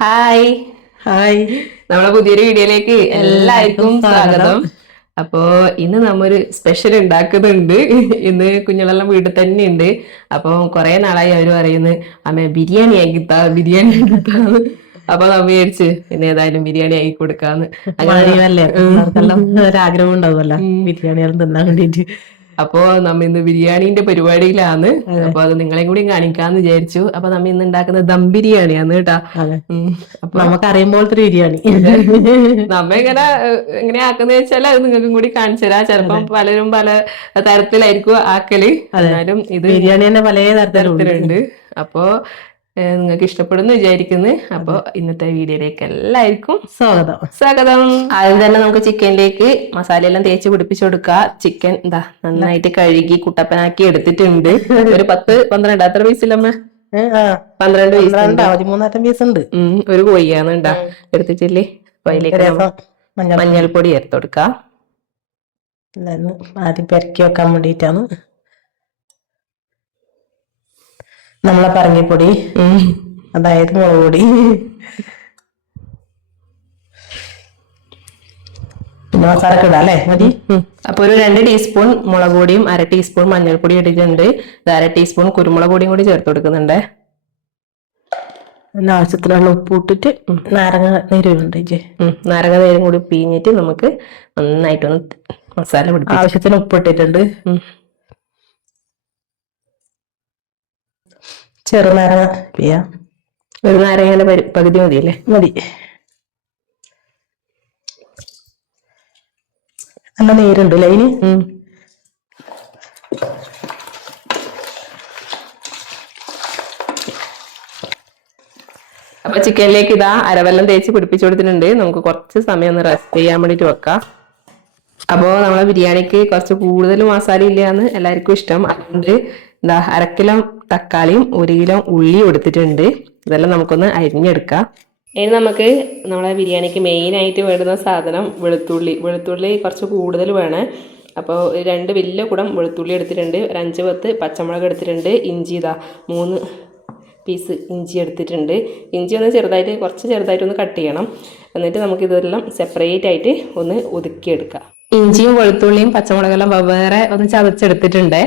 Hi hi നമ്മളെ പുതിയൊരു വീഡിയോയിലേക്ക് എല്ലാവർക്കും സ്വാഗതം. അപ്പോ ഇന്ന് നമ്മൊരു സ്പെഷ്യൽ ഉണ്ടാക്കുന്നുണ്ട്. ഇന്ന് കുഞ്ഞുങ്ങളെല്ലാം വീട്ടിൽ തന്നെ ഉണ്ട്. അപ്പൊ കുറെ നാളായി അവര് പറയുന്നത് അമ്മ ബിരിയാണി ആക്കിത്താ ബിരിയാണി ആക്കിത്താന്ന്. അപ്പൊ നമ്മ വിചാരിച്ച് പിന്നെ ഏതായാലും ബിരിയാണി ആക്കി കൊടുക്കാന്ന്. മഴയല്ലേ പിള്ളേർക്കെല്ലാം ഒരാഗ്രഹം ഉണ്ടാവുമല്ലോ ബിരിയാണി എല്ലാം തിന്നാൻ വേണ്ടിട്ട്. അപ്പോ നമ്മ ഇന്ന് ബിരിയാണീന്റെ പരിപാടിയിലാണ്. അതെ അപ്പൊ അത് നിങ്ങളെയും കൂടി കാണിക്കാന്ന് വിചാരിച്ചു. അപ്പൊ നമ്മ ഇന്ന് ഉണ്ടാക്കുന്നത് ദം ബിരിയാണിയാണ് കേട്ടാ. അതെ അപ്പൊ നമുക്ക് അറിയുമ്പോഴത്തെ ബിരിയാണി. നമ്മ ഇങ്ങനെ എങ്ങനെയാ ആക്കുന്ന വെച്ചാൽ അത് നിങ്ങൾക്കും കൂടി കാണിച്ചു തരാം. ചിലപ്പം അതെ പലരും പല തരത്തിലായിരിക്കും ആക്കല്. അതെ എന്നാലും ഇത് ബിരിയാണി തന്നെ പല തരത്തിലുണ്ട്. തരത്തിലുണ്ട്. അപ്പോ നിങ്ങൾക്ക് ഇഷ്ടപ്പെടുന്നു വിചാരിക്കുന്നു. അപ്പൊ അതെ ഇന്നത്തെ വീഡിയോയിലേക്ക് എല്ലാവർക്കും സ്വാഗതം. സ്വാഗതം. ആദ്യം തന്നെ നമുക്ക് ചിക്കനിലേക്ക് മസാലയെല്ലാം തേച്ച് പിടിപ്പിച്ചു കൊടുക്കുക. ചിക്കൻ എന്താ നന്നായിട്ട് കഴുകി കുട്ടപ്പനാക്കി എടുത്തിട്ടുണ്ട്. ഒരു 10-12 അത്ര പീസിലമ്മ 12 പീസുണ്ട്. 13 പീസ് ഉണ്ട്. ഒരു കോഴിയാണ് ഉണ്ടാ എടുത്തിട്ടില്ലേ. അപ്പൊ അതിലേക്ക് നമ്മൾ രസം മഞ്ഞൾപ്പൊടി മഞ്ഞൾപ്പൊടി ചേർത്ത് കൊടുക്കാം. ആദ്യം പെരക്കി വെക്കാൻ വേണ്ടിയിട്ടാണ്. നമ്മളെ പറങ്കിപ്പൊടി, അതായത് മുളക് പൊടി, പിന്നെ മസാലക്ക് ഇടാം അല്ലേ മതി. അപ്പൊ ഒരു 2 ടീസ്പൂൺ മുളക് പൊടിയും 1/2 ടീസ്പൂൺ മഞ്ഞൾപ്പൊടിയും ഇട്ടിട്ടുണ്ട്. 1/2 ടീസ്പൂൺ കുരുമുളക് പൊടിയും കൂടി ചേർത്ത് കൊടുക്കുന്നുണ്ട്. പിന്നെ ആവശ്യത്തിനുള്ള ഉപ്പ് ഇട്ടിട്ട് നാരങ്ങ നീര് ഉണ്ട്. നാരങ്ങ നീരും കൂടി പിഴിഞ്ഞിട്ട് നമുക്ക് നന്നായിട്ടൊന്ന് മസാല പിടിപ്പിക്കാം. ആവശ്യത്തിന് ഉപ്പ് ഇട്ടിട്ടുണ്ട്. ചെറുനാരങ്ങ പിഴിയാം. ഒരു നാരങ്ങയുടെ പകുതി മതിയല്ലേ? മതി. നല്ല നീരുണ്ട് അല്ലേ അതിന്. അപ്പൊ ചിക്കനിലേക്ക് ഇതാ അരവെല്ലാം തേച്ച് പിടിപ്പിച്ചു കൊടുത്തിട്ടുണ്ട്. നമുക്ക് കുറച്ച് സമയം ഒന്ന് റെസ്റ്റ് ചെയ്യാൻ വേണ്ടിട്ട് വെക്കാം. അപ്പോൾ നമ്മളെ ബിരിയാണിക്ക് കുറച്ച് കൂടുതൽ മസാല ഇല്ലാന്ന് എല്ലാവർക്കും ഇഷ്ടം. അതുകൊണ്ട് എന്താ 1/2 കിലോ തക്കാളിയും 1 കിലോ ഉള്ളിയും എടുത്തിട്ടുണ്ട്. ഇതെല്ലാം നമുക്കൊന്ന് അരിഞ്ഞെടുക്കാം. ഇനി നമുക്ക് നമ്മളെ ബിരിയാണിക്ക് മെയിനായിട്ട് വേണ്ടുന്ന സാധനം വെളുത്തുള്ളി കുറച്ച് കൂടുതൽ വേണം. അപ്പോൾ 2 വലിയ കുടം വെളുത്തുള്ളി എടുത്തിട്ടുണ്ട്. ഒരു 5-10 പച്ചമുളക് എടുത്തിട്ടുണ്ട്. ഇഞ്ചി ഇതാ 3 പീസ് ഇഞ്ചി എടുത്തിട്ടുണ്ട്. ഇഞ്ചി കുറച്ച് ചെറുതായിട്ടൊന്ന് കട്ട് ചെയ്യണം. എന്നിട്ട് നമുക്കിതെല്ലാം സെപ്പറേറ്റ് ആയിട്ട് ഒന്ന് ഒതുക്കിയെടുക്കാം. ഇഞ്ചിയും വെളുത്തുള്ളിയും പച്ചമുളകെല്ലാം വെവ്വേറെ ഒന്ന് ചതച്ചെടുത്തിട്ടുണ്ട്.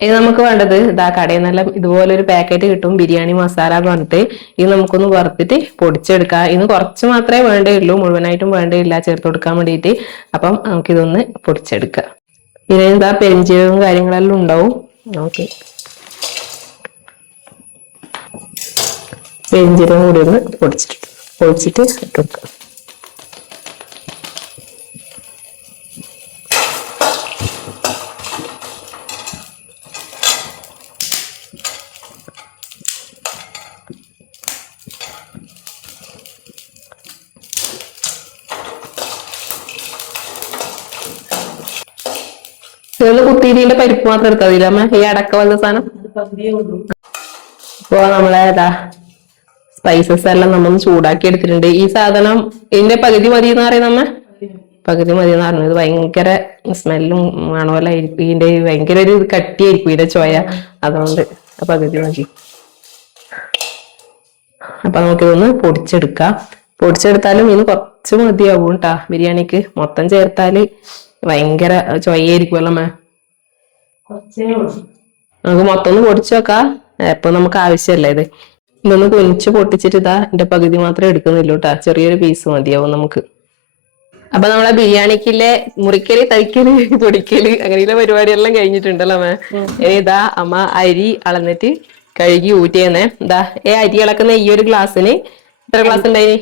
ഇത് നമുക്ക് വേണ്ടത് ഇതാ കടയിൽ നിന്നെല്ലാം ഇതുപോലൊരു പാക്കറ്റ് കിട്ടും, ബിരിയാണി മസാല എന്ന് പറഞ്ഞിട്ട്. ഇത് നമുക്കൊന്ന് വറുത്തിട്ട് പൊടിച്ചെടുക്കാം. ഇന്ന് കുറച്ച് മാത്രമേ വേണ്ടേയുള്ളൂ, മുഴുവനായിട്ടും വേണ്ടയില്ല ചേർത്ത് കൊടുക്കാൻ വേണ്ടിയിട്ട്. അപ്പം നമുക്കിതൊന്ന് പൊടിച്ചെടുക്കാം. പിന്നെ ഇതാ പെരിഞ്ചീരകവും കാര്യങ്ങളെല്ലാം ഉണ്ടാവും. ഓക്കെ, പെരിഞ്ചീരകം കൂടി ഒന്ന് പൊടിച്ചിട്ട് ഇട്ട് കൊടുക്കാം. ഇതൊന്ന് കുത്തിരിന്റെ പരിപ്പ് മാത്രം എടുത്താൽ മതി അമ്മ, ഈ അടക്ക വന്ന സാധനം. ഇപ്പൊ നമ്മളെ സ്പൈസസ് എല്ലാം നമ്മൊന്ന് ചൂടാക്കി എടുത്തിട്ടുണ്ട്. ഈ സാധനം ഇതിന്റെ പകുതി മതി എന്ന് പറയുന്ന അമ്മ, പകുതി മതി എന്ന് പറഞ്ഞത്. ഭയങ്കര സ്മെല്ലും മണമല്ല ആയിരിക്കും ഇതിന്റെ, ഭയങ്കര ഒരു കട്ടിയായിരിക്കും ഇതിന്റെ ചോയ. അതുകൊണ്ട് പകുതി മതി. അപ്പൊ നമുക്കിതൊന്ന് പൊടിച്ചെടുക്കാം. പൊടിച്ചെടുത്താലും ഇത് കുറച്ച് മതിയാവും കേട്ടാ ബിരിയാണിക്ക്. മൊത്തം ചേർത്താല് ഭയങ്കര ചൊയ്യായിരിക്കുമല്ലോ അമ്മ. നമുക്ക് മൊത്തം ഒന്ന് പൊടിച്ചു വെക്കാം. എപ്പൊ നമുക്ക് ആവശ്യമല്ലേ ഇത്. ഇതൊന്ന് കൊഞ്ച് പൊട്ടിച്ചിട്ട് ഇതാ എന്റെ പകുതി മാത്രമേ എടുക്കുന്നില്ലൂ കേട്ടാ, ചെറിയൊരു പീസ് മതിയാവും നമുക്ക്. അപ്പൊ നമ്മളെ ബിരിയാണിക്കില്ലേ മുറിക്കല്, തയ്ക്കല്, പൊടിക്കല് അങ്ങനെയുള്ള പരിപാടിയെല്ലാം കഴിഞ്ഞിട്ടുണ്ടല്ലോ അമ്മ. ഇനി ഇതാ അമ്മ അരി അളന്നിട്ട് കഴുകി ഊറ്റിയെന്നേ. ഇതാ അരി ഇളക്കുന്ന ഈ ഒരു ഗ്ലാസ്സിന് എത്ര ഗ്ലാസ് ഉണ്ടായിനി?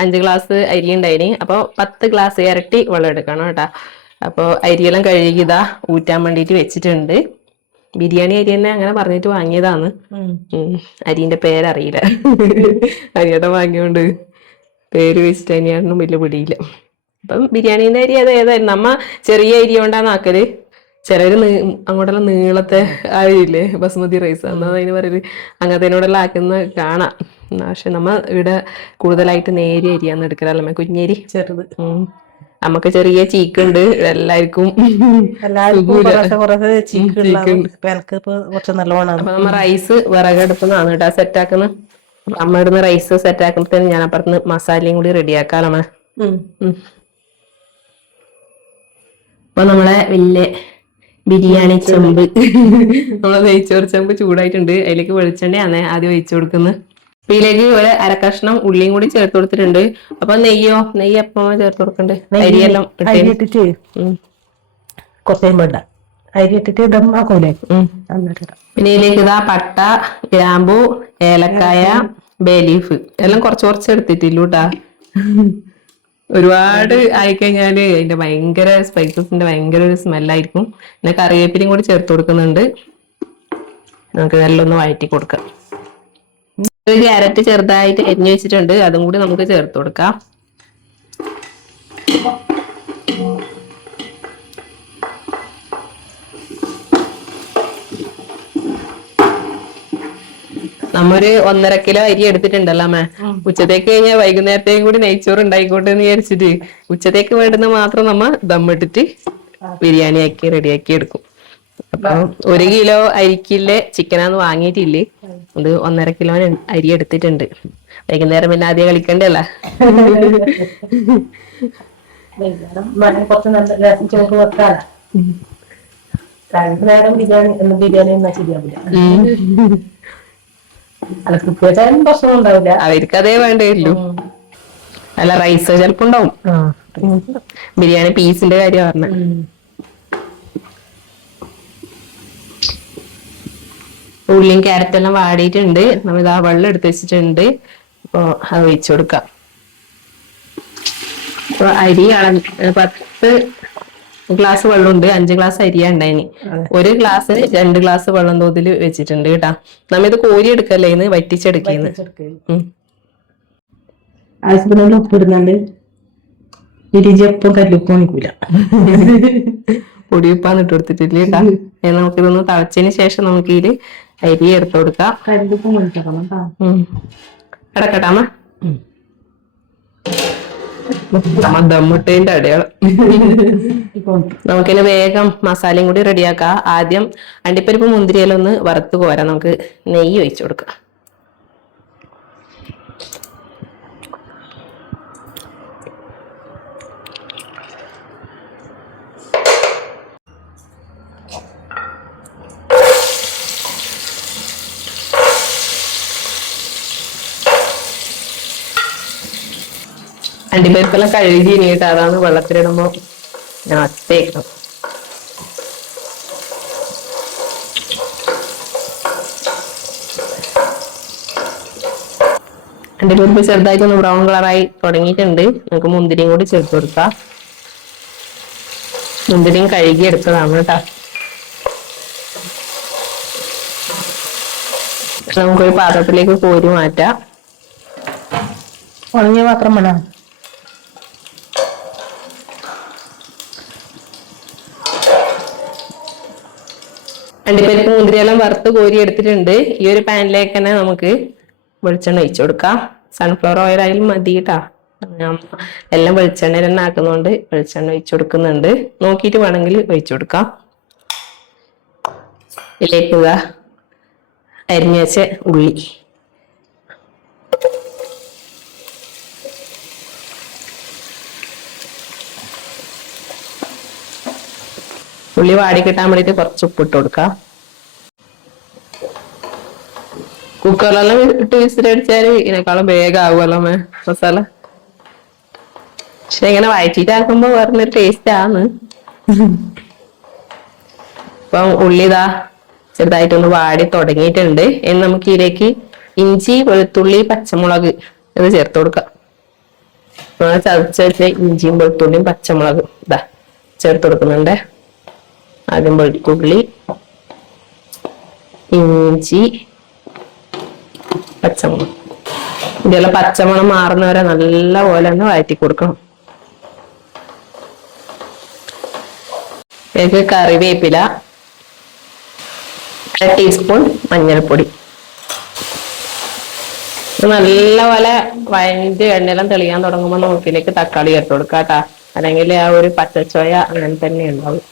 5 ഗ്ലാസ് അരി ഉണ്ടായിനി. അപ്പൊ 10 ഗ്ലാസ് ഇരട്ടി വെള്ളം എടുക്കണം കേട്ടാ. അപ്പൊ അരിയെല്ലാം കഴുകി ഇതാ ഊറ്റാൻ വേണ്ടിട്ട് വെച്ചിട്ടുണ്ട്. ബിരിയാണി അരി തന്നെ അങ്ങനെ പറഞ്ഞിട്ട് വാങ്ങിയതാണ്. അരിന്റെ പേരറിയില്ല, അരിയുടെ വാങ്ങിയോണ്ട് പേര് വെച്ചിട്ട് തന്നെയാണെന്നും വലിയ പിടിയില്ല. അപ്പം ബിരിയാണീന്റെ അരി ഏതായിരുന്നു നമ്മ ചെറിയ അരി കൊണ്ടാണ് ആക്കല്. ചിലര് അങ്ങോട്ടെല്ലാം നീളത്തെ അരിയില്ലേ, ബസുമതി റൈസ് എന്നാ അതിന് പറയല്, അങ്ങനത്തേനോടെല്ലാം ആക്കുന്ന കാണാം. പക്ഷെ നമ്മ ഇവിടെ കൂടുതലായിട്ട് നേരിയ അരിയാന്ന് എടുക്കലല്ലേ, കുഞ്ഞരി ചെറുത്. നമുക്ക് ചെറിയ ചീക്കുണ്ട് എല്ലാവർക്കും. നല്ലോണം. അപ്പൊ നമ്മ റൈസ് വിറകടുപ്പുന്നാണ് കേട്ടാ സെറ്റ് ആക്കുന്നത്. അമ്മ ഇടുന്ന റൈസ് സെറ്റ് ആക്കുമ്പോഴത്തേനും ഞാൻ അപ്പുറത്ത് മസാലയും കൂടി റെഡിയാക്കാലമ്മ. അപ്പൊ നമ്മളെ വലിയ ബിരിയാണി ചെമ്പ് നമ്മളെ നെയ്ച്ചോറ് ചെമ്പ് ചൂടായിട്ടുണ്ട്. അതിലേക്ക് വെളിച്ചെണ്ണയാണ് ആദ്യം ഒഴിച്ചു കൊടുക്കുന്നത്. ഇതിലേക്ക് ഒരു അരക്കഷ്ണം ഉള്ളിയും കൂടി ചേർത്ത് കൊടുത്തിട്ടുണ്ട്. അപ്പൊ നെയ്യ് എപ്പോ ചേർത്ത് കൊടുക്കണ്ടേ? അരിയെല്ലാം ഇട്ടിട്ട് കൊത്തയും വേണ്ട, അരി ഇട്ടിട്ട് ദമ്മാക്കൂലേ. പിന്നെ ഇതിലേക്ക് ഇതാ പട്ട, ഗ്രാമ്പു, ഏലക്കായ, ബേ ലീഫ് എല്ലാം കുറച്ച് എടുത്തിട്ടില്ലൂട്ടാ. ഒരുപാട് ആയിക്കഴിഞ്ഞാല് അതിന്റെ ഭയങ്കര സ്പൈസസിന്റെ ഭയങ്കര ഒരു സ്മെല്ലായിരിക്കും. പിന്നെ കറിവേപ്പിലയും കൂടി ചേർത്ത് കൊടുക്കുന്നുണ്ട്. നമുക്ക് നല്ല ഒന്ന് വഴറ്റി കൊടുക്കാം. ഒരു ക്യാരറ്റ് ചെറുതായിട്ട് എരിഞ്ഞു വെച്ചിട്ടുണ്ട്, അതും കൂടി നമുക്ക് ചേർത്ത് കൊടുക്കാം. നമ്മൊരു 1.5 കിലോ അരി എടുത്തിട്ടുണ്ടല്ലോ അമ്മ. ഉച്ചത്തേക്ക് കഴിഞ്ഞാൽ വൈകുന്നേരത്തേക്കും കൂടി നെയ്ച്ചോറ് ഉണ്ടായിക്കോട്ടെ എന്ന് വിചാരിച്ചിട്ട് ഉച്ചത്തേക്ക് വേണ്ടുന്ന മാത്രം നമ്മ ദമ്മിട്ടിട്ട് ബിരിയാണി ആക്കി റെഡിയാക്കി എടുക്കും. അപ്പൊ 1 കിലോ അരിക്കില്ലേ ചിക്കനാന്ന് വാങ്ങിയിട്ടില്ലേ, അത് 1.5 കിലോ അരി എടുത്തിട്ടുണ്ട്. വൈകുന്നേരം പിന്നെ ആദ്യം കളിക്കണ്ടല്ല. കുറച്ച് നല്ല ചോറ് വെക്കാല. നേരം ബിരിയാണി എന്നാ ശരിയാവില്ല. പ്രശ്നം ഉണ്ടാവില്ല, അവർക്ക് അതേ വേണ്ടേയുള്ളൂ. അല്ല റൈസ് ചിലപ്പോ ഉണ്ടാവും. ബിരിയാണി പീസിന്റെ കാര്യം പറഞ്ഞ. ഉള്ളിയും ക്യാരറ്റ് എല്ലാം വാടിയിട്ടുണ്ട്. നമ്മൾ ഇതാ വെള്ളം എടുത്ത് വെച്ചിട്ടുണ്ട്. അപ്പൊ അത് ഒഴിച്ചു കൊടുക്കാം. അപ്പൊ അരി 10 ഗ്ലാസ് വെള്ളമുണ്ട്. 5 ഗ്ലാസ് അരിയാ ഉണ്ടായിന്. 1 ഗ്ലാസ് 2 ഗ്ലാസ് വെള്ളം തോതിൽ വെച്ചിട്ടുണ്ട് കേട്ടാ. നമ്മ ഇത് കോരി എടുക്കല്ലേ, ഇന്ന് വറ്റിച്ചെടുക്കുന്നു. ആവശ്യത്തിനുള്ള ഉപ്പ് ഇടുന്നുണ്ട്. ഇരുചപ്പം കല്ലുപ്പം നിൽക്കൂല, പൊടിയുപ്പാന്ന് ഇട്ട് കൊടുത്തിട്ടില്ല കേട്ടാ. നമുക്കിതൊന്ന് തിളച്ചതിന് ശേഷം നമുക്ക് ഇതില് അരി എടുത്ത് കൊടുക്കാം. കിടക്കട്ടാമ ദമ്മിട്ടതിന്റെ അടയാളം. നമുക്കിന് വേഗം മസാലയും കൂടി റെഡിയാക്കാം. ആദ്യം അണ്ടിപ്പരിപ്പ് മുന്തിരിയെല്ലാം ഒന്ന് വറുത്ത് കോരാം. നമുക്ക് നെയ്യ് ഒഴിച്ചു കൊടുക്കാം. അണ്ടിപ്പരിപ്പെല്ലാം കഴുകി ഇനിയിട്ട് അതാണ് വെള്ളത്തിലിടുമ്പോ ഞാൻ അത്തേക്കണം. അണ്ടിപ്പരിപ്പ് ചെറുതായിട്ടൊന്ന് ബ്രൗൺ കളറായി തുടങ്ങിയിട്ടുണ്ട്. നമുക്ക് മുന്തിരിയും കൂടി ചേർത്ത് കൊടുക്കാം. മുന്തിരിയും കഴുകി എടുത്തതാണ് കേട്ടാ. നമുക്കൊരു പാത്രത്തിലേക്ക് കോരി മാറ്റാം. ഉണങ്ങിയ മാത്രം വേണം. അണ്ടിപ്പരിപ്പ് മുന്തിരിയെല്ലാം വറുത്ത് കോരി എടുത്തിട്ടുണ്ട്. ഈ ഒരു പാനിലേക്ക് തന്നെ നമുക്ക് വെളിച്ചെണ്ണ ഒഴിച്ചു കൊടുക്കാം. സൺഫ്ലവർ ഓയിൽ ആയാലും മതി കേട്ടാ. എല്ലാം വെളിച്ചെണ്ണ തന്നെ ആക്കുന്നതുകൊണ്ട് വെളിച്ചെണ്ണ ഒഴിച്ചു കൊടുക്കുന്നുണ്ട്. നോക്കിയിട്ട് വേണമെങ്കിൽ ഒഴിച്ചു കൊടുക്കാം. ഇതിലേക്ക് അരിഞ്ഞു വെച്ച ഉള്ളി, ഉള്ളി വാടി കിട്ടാൻ വേണ്ടിട്ട് കുറച്ച് ഉപ്പിട്ട് കൊടുക്കാം. കുക്കറിലെല്ലാം ഇട്ട് വിസിലടിച്ചാല് ഇതിനേക്കാളും വേഗം ആകുമല്ലോ മസാല. പക്ഷെ ഇങ്ങനെ വഴറ്റിട്ടാക്കുമ്പോ വേറൊരു ടേസ്റ്റ് ആണ്. ഇപ്പം ഉള്ളിതാ ചെറുതായിട്ടൊന്ന് വാടി തുടങ്ങിയിട്ടുണ്ട്. ഇനി നമുക്ക് ഇതിലേക്ക് ഇഞ്ചി, വെളുത്തുള്ളി, പച്ചമുളക് ഇത് ചേർത്ത് കൊടുക്കാം. ചതച്ച് വെച്ച ഇഞ്ചിയും വെളുത്തുള്ളിയും പച്ചമുളകും ഇതാ ചേർത്ത് കൊടുക്കുന്നുണ്ട്. ആദ്യം വെളുത്തുള്ളി, ഇഞ്ചി, പച്ചമുളക്. ഇതെല്ലാം പച്ചമണം മാറുന്നവരെ നല്ല പോലെ തന്നെ വഴറ്റി കൊടുക്കണം. ഇതിലേക്ക് കറിവേപ്പില, 1 ടീസ്പൂൺ മഞ്ഞൾപ്പൊടി. നല്ല പോലെ വഴഞ്ഞ് എണ്ണയെല്ലാം തെളിയാൻ തുടങ്ങുമ്പോൾ നമുക്കിലേക്ക് തക്കാളി ചേർത്ത് കൊടുക്കാം കേട്ടാ. അല്ലെങ്കിൽ ആ ഒരു പച്ചച്ചോയ അങ്ങനെ തന്നെ ഉണ്ടാവും.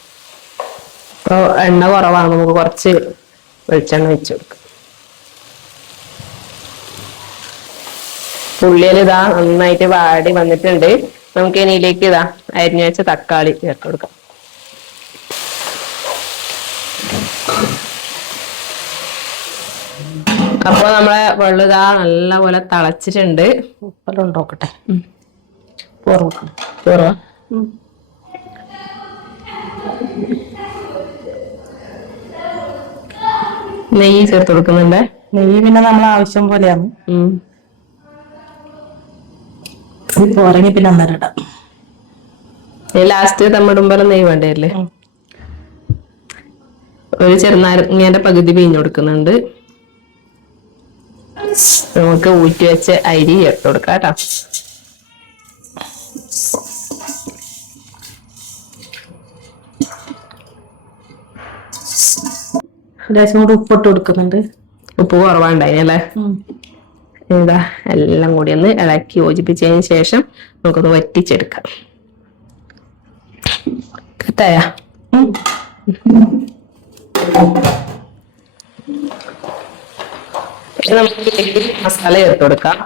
അപ്പൊ എണ്ണ കുറവാണ്, നമുക്ക് കുറച്ച് വെളിച്ചെണ്ണ വെച്ച് കൊടുക്കാം. ഉള്ളിയിൽ ഇതാ നന്നായിട്ട് വാടി വന്നിട്ടുണ്ട്. നമുക്ക് ഇനിയിലേക്ക് ഇതാ അരിഞ്ഞു വെച്ച തക്കാളി ചേർത്ത് കൊടുക്കാം. അപ്പൊ നമ്മളെ വെള്ളം ഇതാ നല്ലപോലെ തിളച്ചിട്ടുണ്ട്. ഉപ്പെല്ലാം ഉണ്ടോക്കട്ടെ. നെയ്യ് ചേർത്ത് കൊടുക്കുന്നുണ്ട്. നെയ്യ് പിന്നെ നമ്മളെ ആവശ്യം പോലെയാണ്. പോരങ്ങി പിന്നെ അന്നേരം ഇടാം. ലാസ്റ്റ് തമ്മിടുമ്പോൾ നെയ്യ് വേണ്ടല്ലേ? ഒരു ചെറുനാരങ്ങേന്റെ പകുതി പിഴിഞ്ഞു കൊടുക്കുന്നുണ്ട്. നമുക്ക് ഊറ്റി വെച്ച അരി ചേർത്ത് കൊടുക്കാം കേട്ടോ. ലേശം കൂടി ഉപ്പിട്ട് കൊടുക്കുന്നുണ്ട്. ഉപ്പ് കുറവാണ്ടായില്ലേ? എന്താ എല്ലാം കൂടി ഒന്ന് ഇളക്കി യോജിപ്പിച്ചതിന് ശേഷം നമുക്കൊന്ന് വറ്റിച്ചെടുക്കാം. കിട്ടായ നമുക്ക് മസാല ചേർത്ത് കൊടുക്കാം.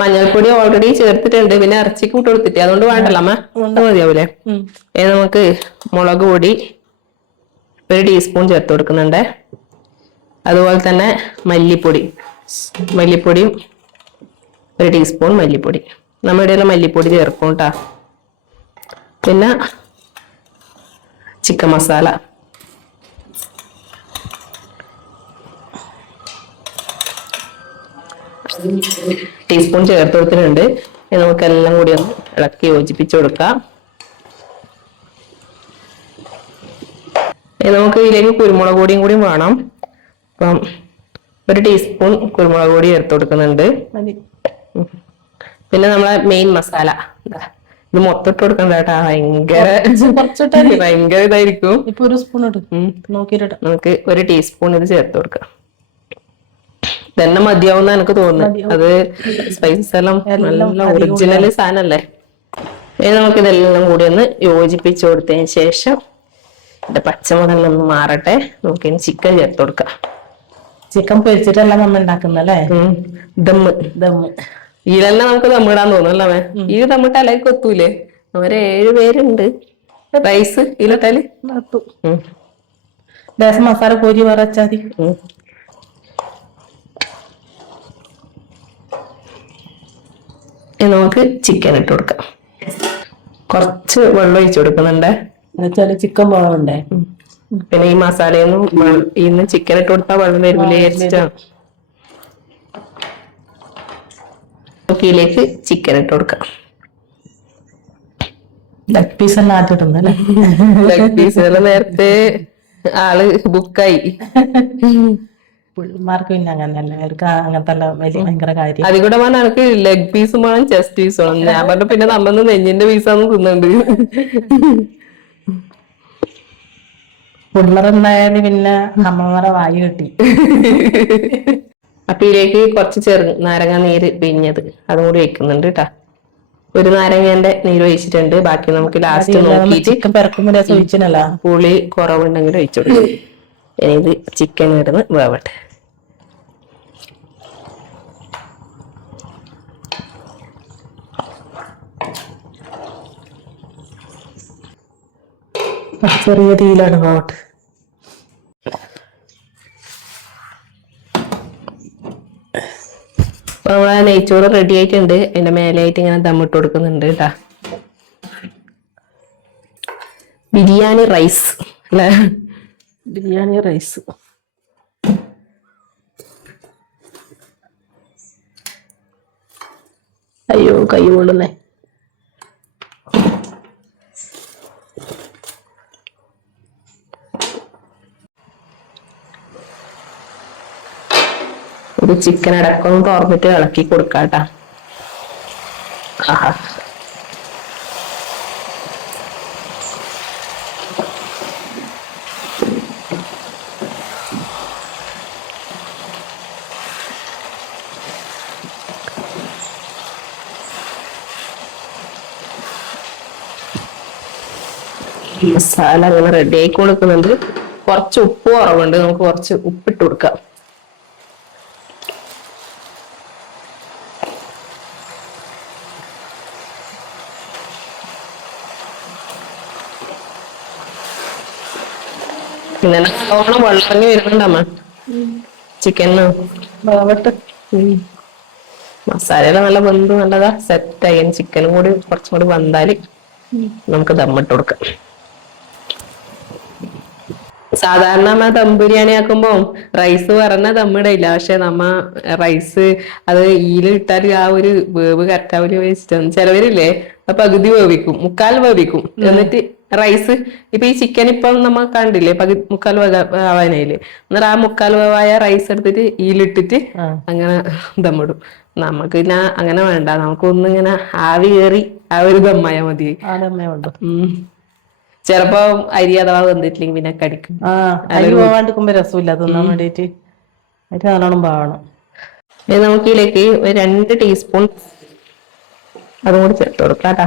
മഞ്ഞൾപ്പൊടി ഓൾറെഡി ചേർത്തിട്ടുണ്ട്, പിന്നെ ഇറച്ചിക്ക് കൂട്ട് കൊടുത്തിട്ട് അതുകൊണ്ട് വേണ്ടല്ലോ അമ്മ, മതിയാവൂലേ? നമുക്ക് മുളക് പൊടി 1 ടീസ്പൂൺ ചേർത്ത് കൊടുക്കുന്നുണ്ട്. അതുപോലെ തന്നെ മല്ലിപ്പൊടിയും 1 ടീസ്പൂൺ മല്ലിപ്പൊടി. നമ്മുടെ ഇടയിൽ മല്ലിപ്പൊടി ചേർക്കും കേട്ടാ. പിന്നെ ചിക്കൻ മസാല ടീസ്പൂൺ ചേർത്ത് കൊടുത്തിട്ടുണ്ട്. നമുക്കെല്ലാം കൂടി ഒന്ന് ഇളക്കി യോജിപ്പിച്ചു കൊടുക്കാം. നമുക്ക് ഇതിലേക്ക് കുരുമുളക് പൊടിയും കൂടി വേണം. അപ്പം 1 ടീസ്പൂൺ കുരുമുളക് പൊടി ചേർത്ത് കൊടുക്കുന്നുണ്ട്. പിന്നെ നമ്മളെ മെയിൻ മസാല ഇത് മൊത്തം ഇട്ട് കൊടുക്കണ്ട കേട്ടാ, ഭയങ്കര ഇതായിരിക്കും. ഇപ്പൊ 1 സ്പൂൺ നോക്കിയിട്ട് നമുക്ക് 1 ടീസ്പൂൺ ഇത് ചേർത്ത് കൊടുക്കാം. തന്നെ മതിയാവുന്ന എനിക്ക് തോന്നുന്നു. അത് സ്പൈസസ് എല്ലാം നല്ല ഒറിജിനൽ സാധനല്ലേ. നമുക്ക് ഇതെല്ലാം കൂടി ഒന്ന് യോജിപ്പിച്ചു കൊടുത്തതിന് ശേഷം പച്ചമുളകൊന്ന് മാറട്ടെ. നമുക്ക് ഇനി ചിക്കൻ ചേർത്ത് കൊടുക്കാം. ചിക്കൻ പൊരിച്ചിട്ടല്ല നമ്മൾ ഉണ്ടാക്കുന്നല്ലേ? ദമ്മ് ഇതിലെന്നെ നമുക്ക് ദമ്മിടാൻ തോന്നുന്നല്ലേ? ഈ ദമ്മിട്ട് അലക്ക് കൊത്തൂലേ? അവര് 7 പേരുണ്ട്. റൈസ് ഇതിലിട്ടാല് ലേശം മസാല കോരി വറച്ചാൽ മതി. നമുക്ക് ചിക്കൻ ഇട്ട് കൊടുക്കാം. കുറച്ച് വെള്ളം ഒഴിച്ചു കൊടുക്കുന്നുണ്ട്. എന്നുവെച്ചാല് ചിക്കൻ വേണ്ടേ. പിന്നെ ഈ മസാലയൊന്നും ഇന്ന് ചിക്കൻ ഇട്ട് കൊടുത്താൽ വെള്ളം വരൂലേ വിചാരിച്ചിട്ടാണ്. ഇതിലേക്ക് ചിക്കൻ ഇട്ട് കൊടുക്കാം. ലെഗ് പീസ് എല്ലാം ആദ്യം ഇടുന്നല്ലേ? ലെഗ് പീസ് നേരത്തെ ആള് ബുക്കായി. പുള്ളിമാർക്ക് പിന്നെ അങ്ങനല്ല, അവർക്ക് അങ്ങനത്തെ ഭയങ്കര കാര്യം. അതിൽ കൂടെ പറഞ്ഞാൽ എനിക്ക് ലെഗ് പീസും വേണം ചെസ്റ്റ് പീസും വേണം. ഞാൻ പറഞ്ഞു പിന്നെ നമ്മന്ന് നെഞ്ഞിന്റെ പീസാന്ന് തിന്നുന്നുണ്ട്. പിള്ളേരുണ്ടായാല് പിന്നെ അമ്മമാരെ വായു കിട്ടി. അപ്പൊ ഇതിലേക്ക് കുറച്ച് നാരങ്ങ നീര് പിഴിഞ്ഞത് അതും കൂടി വെക്കുന്നുണ്ട് കേട്ടാ. 1 നാരങ്ങന്റെ നീര് ഒഴിച്ചിട്ടുണ്ട്. ബാക്കി നമുക്ക് ലാസ്റ്റ് നോക്കിയിട്ട് പുളി കുറവുണ്ടെങ്കിൽ ഒഴിച്ചു കൊടുക്കും. ഇത് ചിക്കൻ ഇടുന്ന് വേവട്ടെ. ചെറിയ തീയിലാണ് പോട്ടെ. അപ്പൊ നമ്മളെ നെയ്ച്ചോറ് റെഡി ആയിട്ടുണ്ട്. അതിന്റെ മേലെയായിട്ട് ഇങ്ങനെ ദമ്മിട്ട് കൊടുക്കുന്നുണ്ട് കേട്ടാ. ബിരിയാണി റൈസ് അല്ലേ? ബിരിയാണി റൈസ്. അയ്യോ കൈ കൊള്ളുന്നേ. ഒരു ചിക്കൻ അടക്കം തുറന്നിട്ട് ഇളക്കി കൊടുക്കാട്ടാ. ആഹാ, മസാല അങ്ങനെ റെഡി ആക്കി കൊടുക്കുന്നുണ്ട്. കുറച്ച് ഉപ്പ് കുറവുണ്ട്, നമുക്ക് കുറച്ച് ഉപ്പിട്ട് കൊടുക്കാം. പിന്നെ നല്ലോണം വെള്ളങ്ങി വരുന്നുണ്ടമ്മ ചിക്കന്. വേവട്ടെ. മസാലയെല്ലാം നല്ല വെന്ത് നല്ലതാ സെറ്റായി. ചിക്കനും കൂടി കുറച്ചും കൂടി വെന്താല് നമുക്ക് ദമ്മിട്ട് കൊടുക്കാം. സാധാരണ നമ്മ ദം ബിരിയാണി ആക്കുമ്പോ റൈസ് പറഞ്ഞ ദമ്മിടയില്ല. പക്ഷെ നമ്മ റൈസ് അത് ഇട്ടാല് ആ ഒരു വേവ് കറക്റ്റാവില്ല വെച്ചിട്ടാണ്. ചിലവരില്ലേ പകുതി വേവിക്കും, മുക്കാൽ വേവിക്കും, എന്നിട്ട് റൈസ് ഇപ്പൊ ഈ ചിക്കൻ ഇപ്പം നമ്മ കണ്ടില്ലേ മുക്കാൽ ആവാനായില്ലേ, എന്നിട്ട് ആ മുക്കാൽ വേവായ റൈസ് എടുത്തിട്ട് ഈലിട്ടിട്ട് അങ്ങനെ ദമ്മിടും. നമുക്ക് പിന്നെ അങ്ങനെ വേണ്ട, നമുക്ക് ഒന്നിങ്ങനെ ആവി കയറി ആ ഒരു ദമ്മായ മതി. ചെലപ്പോ അരി അഥവാ വെന്തിട്ടില്ലെങ്കിൽ പിന്നെ കടിക്കും. അരി പോവാണ്ടിരിക്കുമ്പോ രസമില്ല തിന്നാൻ വേണ്ടിട്ട്. അരി നല്ലോണം പാവണം. നമുക്ക് ഇതിലേക്ക് 2 ടീസ്പൂൺ അതും കൂടി ചേർത്ത് കൊടുക്കാം കേട്ടാ.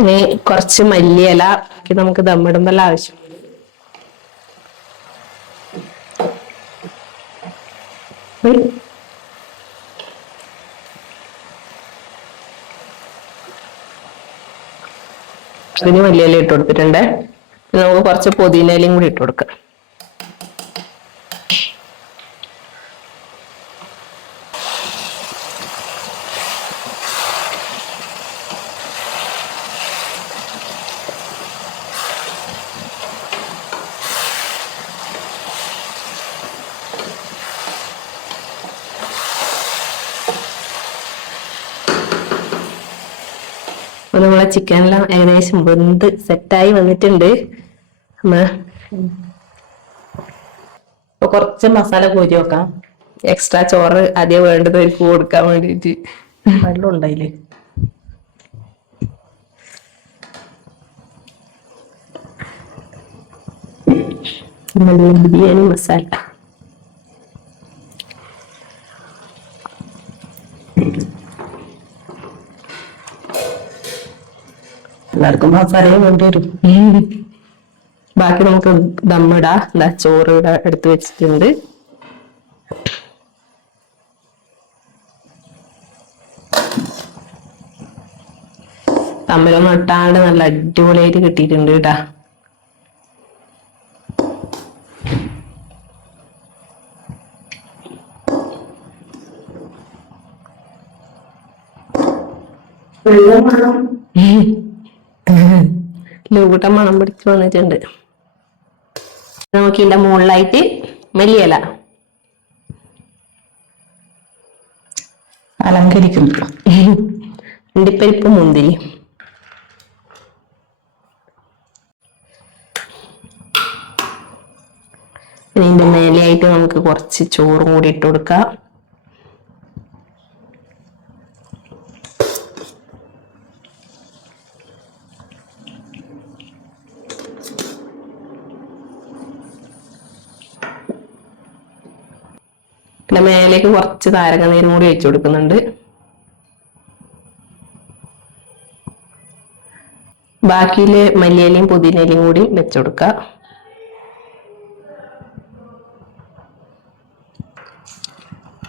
ഇനി കുറച്ച് മല്ലിയില നമുക്ക് ദമ്മിടുമ്പോൾ ആവശ്യം. അതിന് മല്ലിയില ഇട്ട് കൊടുത്തിട്ടുണ്ട്. നമുക്ക് കുറച്ച് പുതിനയിലയും കൂടി ഇട്ട് കൊടുക്കാം. അപ്പൊ നമ്മളെ ചിക്കനെല്ലാം ഏകദേശം വെന്ത് സെറ്റായി വന്നിട്ടുണ്ട്. കുറച്ച് മസാല കോരി വെക്കാം. എക്സ്ട്രാ ചോറ് ആദ്യം വേണ്ടതായിരിക്കും കൊടുക്കാൻ വേണ്ടിട്ട്. വെള്ളം ഉണ്ടായില്ലേ? ബിരിയാണി മസാല എല്ലാവർക്കും മസാലയും കൊണ്ടുവരും. ബാക്കി നമുക്ക് ദമ്മിടാ. ചോറ് ഇവിടെ എടുത്ത് വെച്ചിട്ടുണ്ട്. തമ്മിലൊന്നും ഇട്ടാണ്ട് നല്ല അടിപൊളിയായിട്ട് കിട്ടിയിട്ടുണ്ട് കേട്ടാ. ലൂട്ട മണം പിടിച്ച് വന്നിട്ടുണ്ട്. നമുക്ക് ഇതിന്റെ മുകളിലായിട്ട് മല്ലിയില അലങ്കരിക്കുന്നു. അണ്ടിപ്പരിപ്പ്, മുന്തിരി. ഇതിന്റെ മേലെയായിട്ട് നമുക്ക് കുറച്ച് ചോറും കൂടി ഇട്ട് കൊടുക്കാം. പിന്നെ മേലേക്ക് കുറച്ച് നാരങ്ങനീരും കൂടി ഒഴിച്ചു കൊടുക്കുന്നുണ്ട്. ബാക്കിയില് മല്ലിയിലയും പുതിനയിലയും കൂടി വെച്ചുകൊടുക്കുക.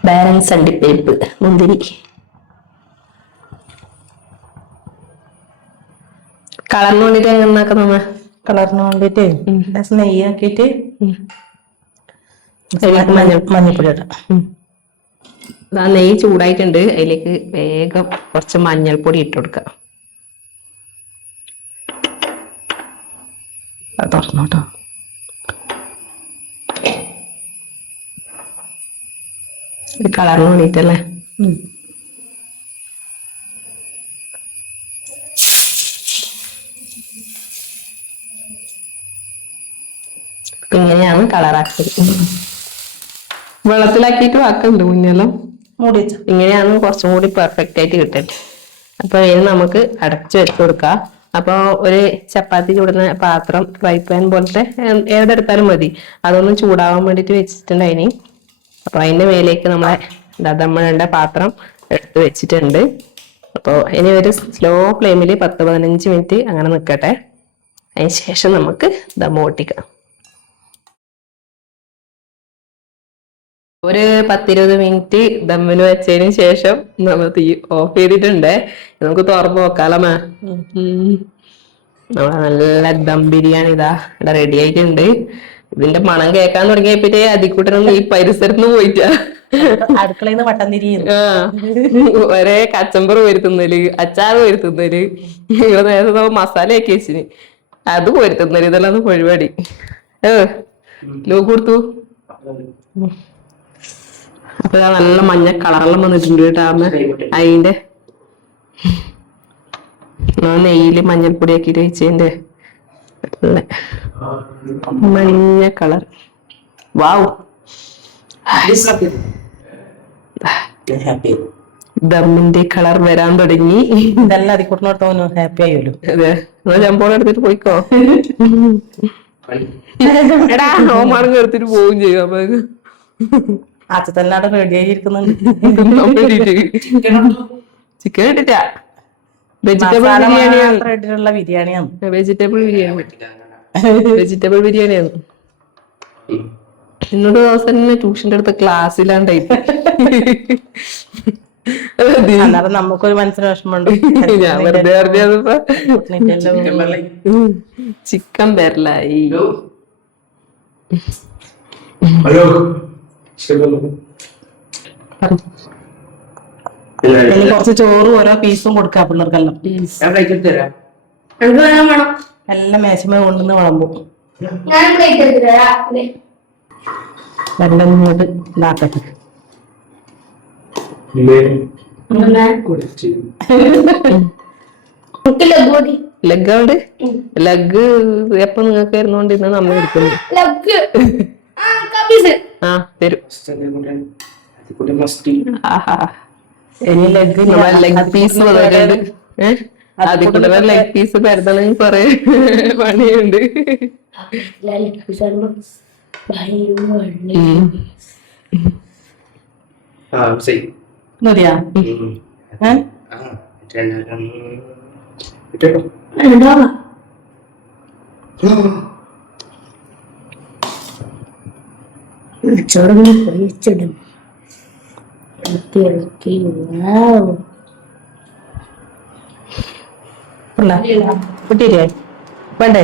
ബാലൻസ് അണ്ടിപ്പരിപ്പ്, മുന്തിരി. കളറിന് വേണ്ടിട്ട് എങ്ങനെയാക്കാം നമ്മ? കളറിന് വേണ്ടിട്ട് നെയ്യാക്കിട്ട് മഞ്ഞപ്പൊടി ഇടാം. നെയ്യ് ചൂടായിട്ടുണ്ട്. അതിലേക്ക് വേഗം കുറച്ച് മഞ്ഞൾപ്പൊടി ഇട്ട് കൊടുക്കാം. തുറന്നോട്ടോ. കളറിന് വേണ്ടിട്ടല്ലേ. ഇങ്ങനെയാണ് കളറാക്കിയത്. വെള്ളത്തിലാക്കിയിട്ട് ആക്കുന്നുണ്ട് മുന്നെല്ലാം. മൂടി ഇങ്ങനെയാണ് കുറച്ചും കൂടി പെർഫെക്റ്റ് ആയിട്ട് കിട്ടട്ടെ. അപ്പൊ ഇത് നമുക്ക് അടച്ചു വെച്ച് കൊടുക്കാം. അപ്പൊ ഒരു ചപ്പാത്തി ചൂടുന്ന പാത്രം, ഫ്രൈ പാൻ പോലത്തെ ഏതെടുത്താലും മതി. അതൊന്ന് ചൂടാവാൻ വേണ്ടിട്ട് വെച്ചിട്ടുണ്ടായിനി. അപ്പൊ അതിന്റെ മേലേക്ക് നമ്മളെ ദമ്മിടേണ്ട പാത്രം എടുത്ത് വെച്ചിട്ടുണ്ട്. അപ്പോൾ ഇനി ഒരു സ്ലോ ഫ്ലെയിമിൽ 10-15 മിനിറ്റ് അങ്ങനെ നിൽക്കട്ടെ. അതിന് ശേഷം നമുക്ക് ദമ്മ് പൊട്ടിക്കാം. ഒരു 10-20 മിനിറ്റ് ദമ്മിന് വെച്ചതിന് ശേഷം നമ്മൾ തീ ഓഫ് ചെയ്തിട്ടുണ്ട്. നമുക്ക് തുറന്ന് നോക്കാലോ. നമ്മളെ നല്ല ദം ബിരിയാണി ഇതാ ഇവിടെ റെഡി ആയിട്ടുണ്ട്. ഇതിന്റെ മണം കേൾക്കാൻ തുടങ്ങിയപ്പോഴേ അതിക്കൂട്ടനൊന്നും ഈ പരിസരത്ത് പോയിട്ടാ അടുക്കളയിൽ നിന്ന് വട്ടം തിരിയുന്നു. ഒരേ കച്ചമ്പറ് വരുത്തുന്നല്, അച്ചാറ് വരുത്തുന്നല്, ഇവിടെ നേരത്തെ മസാല ആക്കി വെച്ചിന് അത് വരുത്തുന്നല്, ഇതെല്ലാം പരിപാടി. ലോ കൊടുത്തു. അപ്പൊ നല്ല മഞ്ഞ കളറെല്ലാം വന്നിട്ടുണ്ട് കേട്ടോ. അതിന്റെ നെയ്യില് മഞ്ഞൾപ്പൊടി ആക്കിട്ട് വെച്ചതിന്റെ മഞ്ഞ കളർ. വാവ്, ദമ്മിന്റെ കളർ വരാൻ തുടങ്ങി. ഇതെല്ലാം അതിക്കൂട്ടിനോടത്തോന്നു ഹാപ്പി ആയല്ലോ. അതെ, ചമ്പോളം എടുത്തിട്ട് പോയിക്കോ. എടാ ഹോമാർക്ക് എടുത്തിട്ട് പോവുകയും ചെയ്യും. അപ്പൊ അച്ഛത്തല്ലാണ്ട് റെഡി ആയിരിക്കുന്നുണ്ട്. ചിക്കൻ ഇട്ടിട്ടാ വെജിറ്റബിൾ ബിരിയാണിയാണ്. ബിരിയാണിയാണ് വെജിറ്റബിൾ ബിരിയാണി, വെജിറ്റബിൾ ബിരിയാണിയാണ്. എന്നോട് ദിവസം തന്നെ ട്യൂഷന്റെ അടുത്ത ക്ലാസ്സിലാണ്ടായിട്ട് അല്ലാതെ നമുക്കൊരു മനസ്സിന് വിഷമമുണ്ട്. ഞാൻ വെറുതെ അറിഞ്ഞപ്പോ ചിക്കൻ ബെർലായി. കുറച്ച് ചോറ് ഓരോ പീസും കൊടുക്കാം പിള്ളേർക്കെല്ലാം. എല്ലാം മേശമേ കൊണ്ടുവന്ന് വിളമ്പും. രണ്ടും ഇങ്ങോട്ട് ഇതാക്കട്ടെ. ലഗ് എപ്പൊ നിങ്ങൾക്ക് വരുന്നോണ്ടിരുന്ന നമ്മ എടുക്കുന്നു. ആ തരും. ലെഗ് പീസ് അതിക്കൂടെ ലെഗ് പീസ് പരതണമെങ്കിൽ കൊറേ പണിയുണ്ട്. മതിയാ? ചോറിന് പൊരിച്ചിടും. കുട്ടിയില്ലേ വേണ്ടേ?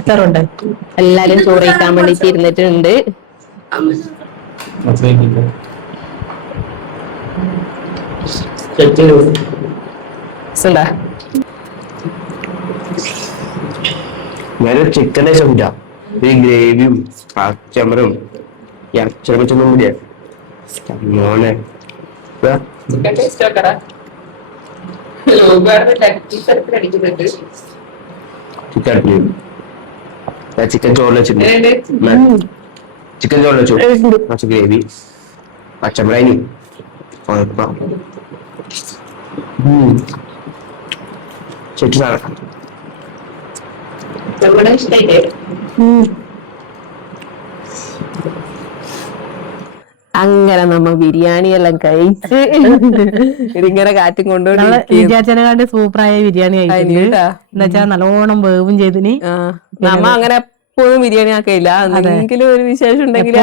എത്രണ്ട്? എല്ലാരും ചോറ് കഴിക്കാൻ വേണ്ടിട്ട് ഇരുന്നിട്ടുണ്ട്. ഞാനൊരു ചിക്കൻ കഴിച്ചില്ല. ഈ ഗ്രേവിയും പച്ചമറും അച്ചമച്ചൊന്നും കൂടിയാ മോനെ. ചിക്കൻ ചോറ് വെച്ചിട്ടുണ്ട്. ചിക്കൻ ചോറ് വെച്ചു, കുറച്ച് ഗ്രേവി, പച്ചമറയും സെറ്റ് സാധനം. അങ്ങനെ നമ്മ ബിരിയാണി എല്ലാം കഴിച്ച് ഇതിങ്ങനെ കാറ്റും കൊണ്ടുപോയി വിചാരിച്ചതിനെക്കാണ്ട് സൂപ്പറായ ബിരിയാണി കഴിച്ചിട്ടുണ്ട്. എന്നുവെച്ചാ നല്ലോണം വേവും ചെയ്തിന്. നമ്മ അങ്ങനെ എപ്പോഴും ബിരിയാണി ആക്കയില്ല. എന്തെങ്കിലും ഒരു വിശേഷം ഉണ്ടെങ്കിൽ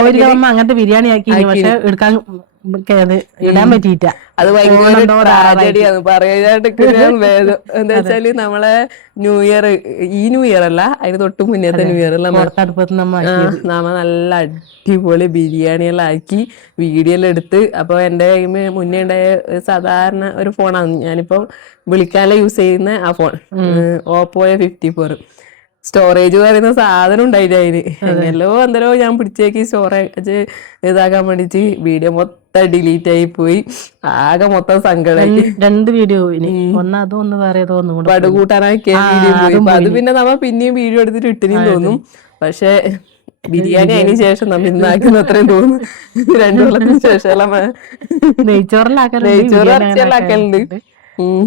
അങ്ങനത്തെ ബിരിയാണി ആക്കി, പക്ഷെ എടുക്കാൻ ഇടാൻ പറ്റിയിട്ട. അത് ഭയങ്കര ട്രാജഡിയാണ് പറയാണ്ടിരിക്കുന്ന ഭേദം. എന്താ വെച്ചാല് നമ്മളെ ന്യൂ ഇയർ, ഈ ന്യൂ ഇയർ അല്ല, അതിന് തൊട്ട് മുന്നേത്തെ ന്യൂ ഇയർ നമ്മ നല്ല അടിപൊളി ബിരിയാണിയെല്ലാം ആക്കി വീഡിയോ എല്ലാം എടുത്ത്. അപ്പൊ എന്റെ കയ്യിൽ മുന്നേ ഉണ്ടായ സാധാരണ ഒരു ഫോണാണ്, ഞാനിപ്പം വിളിക്കാനെല്ലാം യൂസ് ചെയ്യുന്ന ആ ഫോൺ, ഓപ്പോയെ 54. സ്റ്റോറേജ് പറയുന്ന സാധനം ഉണ്ടായില്ല അതിന്. എന്തല്ലോ ഞാൻ പിടിച്ചേക്ക് സ്റ്റോറേജ് ഇതാക്കാൻ വേണ്ടിട്ട് വീഡിയോ മൊത്തം ഡിലീറ്റ് ആയി പോയി. ആകെ മൊത്തം സങ്കടമായി. 2 വീഡിയോ ഒന്നതും ഒന്ന് വേറെ പടുകൂട്ടാനാക്കിയ വീഡിയോ പോയി. അപ്പൊ അത് പിന്നെ നമ്മ പിന്നെയും വീഡിയോ എടുത്തിട്ട് ഇട്ടിനും തോന്നും. പക്ഷെ ബിരിയാണി അതിന് ശേഷം നമ്മ ഇന്നാക്കുന്ന അത്രയും തോന്നും. 2 കൊല്ലത്തിന് ശേഷം നെയ്ച്ചോറാക്കലുണ്ട്.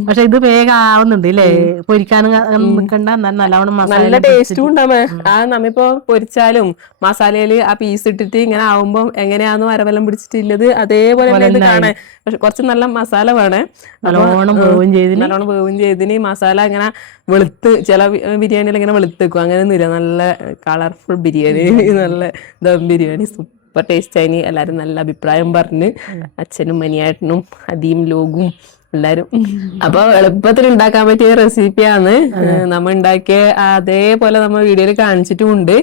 പക്ഷെ ഇത് വേഗം ആവുന്നുണ്ട് അല്ലേ? പൊരിക്കാനും നിൽക്കണ്ട, നല്ലവണ്ണം നല്ല ടേസ്റ്റും ഉണ്ടാവേ. ആ നമ്മിപ്പോ പൊരിച്ചാലും മസാലയില് ആ പീസ് ഇട്ടിട്ട് ഇങ്ങനെ ആവുമ്പോ എങ്ങനെയാന്ന് വരവെല്ലാം പിടിച്ചിട്ടില്ലത് അതേപോലെ തന്നെ കാണാൻ. പക്ഷെ കുറച്ച് നല്ല മസാല വേണേ. നല്ലോണം വേവും ചെയ്തിന് മസാല ഇങ്ങനെ വെളുത്ത്, ചില ബിരിയാണിയിൽ ഇങ്ങനെ വെളുത്തേക്കും. അങ്ങനെ ഒന്നുമില്ല, നല്ല കളർഫുൾ ബിരിയാണി, നല്ല dum biryani, super super taste ആയിന്. എല്ലാരും നല്ല അഭിപ്രായം പറഞ്ഞ്, അച്ഛനും മനിയേട്ടനും അദീം ലോകും എല്ലാരും. അപ്പൊ എളുപ്പത്തിൽ ഉണ്ടാക്കാൻ പറ്റിയ റെസിപ്പിയാണ് നമ്മ ഉണ്ടാക്കിയ അതേപോലെ നമ്മൾ വീഡിയോയിൽ കാണിച്ചിട്ടുമുണ്ട്.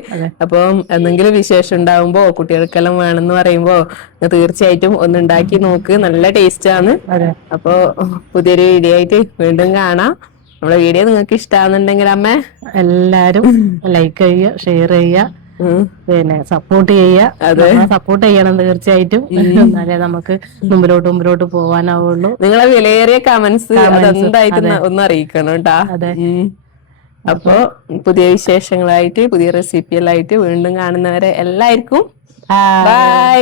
അപ്പം എന്തെങ്കിലും വിശേഷം ഉണ്ടാവുമ്പോ കുട്ടികൾക്കെല്ലാം വേണമെന്ന് പറയുമ്പോ തീർച്ചയായിട്ടും ഒന്ന് ഉണ്ടാക്കി നോക്ക്, നല്ല ടേസ്റ്റ് ആണ്. അപ്പൊ പുതിയൊരു വീഡിയോ ആയിട്ട് വീണ്ടും കാണാം. നമ്മുടെ വീഡിയോ നിങ്ങൾക്ക് ഇഷ്ടമാകുന്നുണ്ടെങ്കിൽ അമ്മ എല്ലാരും ലൈക്ക് ചെയ്യുക, ഷെയർ ചെയ്യുക, പിന്നെ സപ്പോർട്ട് ചെയ്യുക. സപ്പോർട്ട് ചെയ്യണം തീർച്ചയായിട്ടും, എന്നാലേ നമുക്ക് മുമ്പിലോട്ട് പോവാനാവുള്ളൂ. നിങ്ങളെ വിലയേറിയ കമന്റ്സ് അതെന്തായിട്ട് ഒന്ന് അറിയിക്കണം കേട്ടാ. അപ്പൊ പുതിയ വിശേഷങ്ങളായിട്ട് പുതിയ റെസിപ്പികളായിട്ട് വീണ്ടും കാണുന്നവരെ എല്ലാവർക്കും ബൈ.